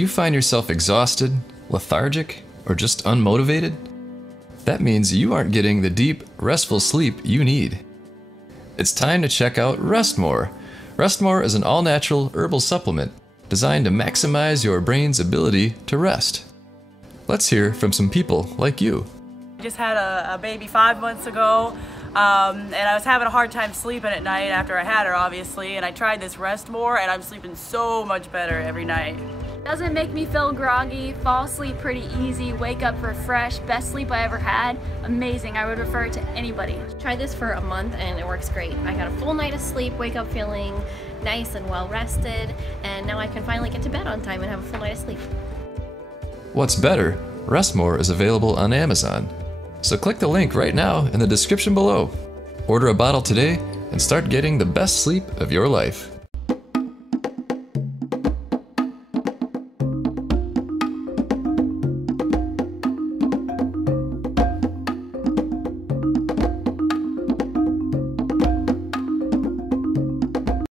you find yourself exhausted, lethargic, or just unmotivated? That means you aren't getting the deep, restful sleep you need. It's time to check out Rest More. Rest More is an all-natural herbal supplement designed to maximize your brain's ability to rest. Let's hear from some people like you. I just had a baby 5 months ago, and I was having a hard time sleeping at night after I had her, obviously, and I tried this Rest More, and I'm sleeping so much better every night. Doesn't make me feel groggy, fall asleep pretty easy, wake up refreshed, best sleep I ever had. Amazing, I would refer it to anybody. Tried this for a month and it works great. I got a full night of sleep, wake up feeling nice and well rested, and now I can finally get to bed on time and have a full night of sleep. What's better, Rest More is available on Amazon. So click the link right now in the description below. Order a bottle today and start getting the best sleep of your life.